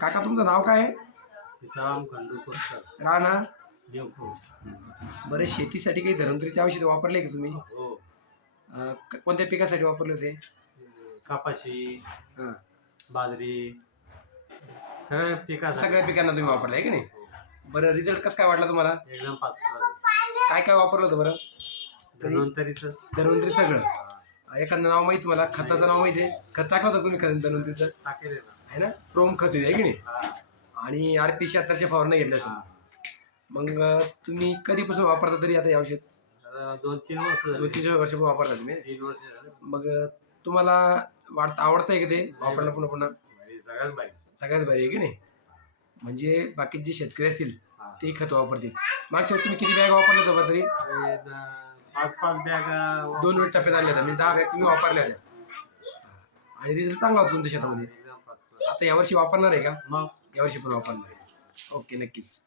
काका तुमचं नाव काय आहे? सीताराम खंडू कोटकर, राहणार देवपूर. बरं, शेतीसाठी काही धन्वंतरीचे औषध वापरले का तुम्ही? हो. कोणत्या पिकासाठी वापरले होते? कपाशी, हां, बाजरी, सगळ्या पिकासाठी. सगळ्या पिकांना तुम्ही वापरले आहे की नाही? बरं, रिझल्ट कसं काय वाटला तुम्हाला? एकदम पाच काय काय वापरलं होतं बरं? धन्वंतरीचं. धन्वंतरी सगळं. एखादं नाव माहिती तुम्हाला? खताचं नाव माहिती आहे? खत टाकलं होतं तुम्ही धन्वंतरीचं टाकेल ना. आहे ना? प्रोम खत आहे की नाही? हा. आणि RP 76च्या फवारण्या घेतल्या असेल. हा. मग तुम्ही कधीपासून वापरता तरी आता हे औषध? आता 2-3 वर्ष झाली. 2-3 वर्षापासून वापरता तुम्ही? 3 वर्ष झाली. मग तुम्हाला आवडतंय का ते वापरायला पुन्हा पुन्हा? सगळ्यात बाई. सगळ्यात भारी आहे की नाही? म्हणजे बाकीचे जे शेतकरी असतील हा. ते खत वापरतील. मागच्या वेळी तुम्ही किती बॅग वापरल्या होत्या बरं तरी? 5-5 बॅग. 2 टप्प्यात आणल्या होत्या म्हणजे 10 बॅग तुम्ही वापरल्या होत्या. आणि रिझल्ट चांगला होता तुमच्या शेतामध्ये. एकदम first class. आता यावर्षी वापरणार आहे का? मग यावर्षी पण वापरणार आहे. ओके, नक्कीच.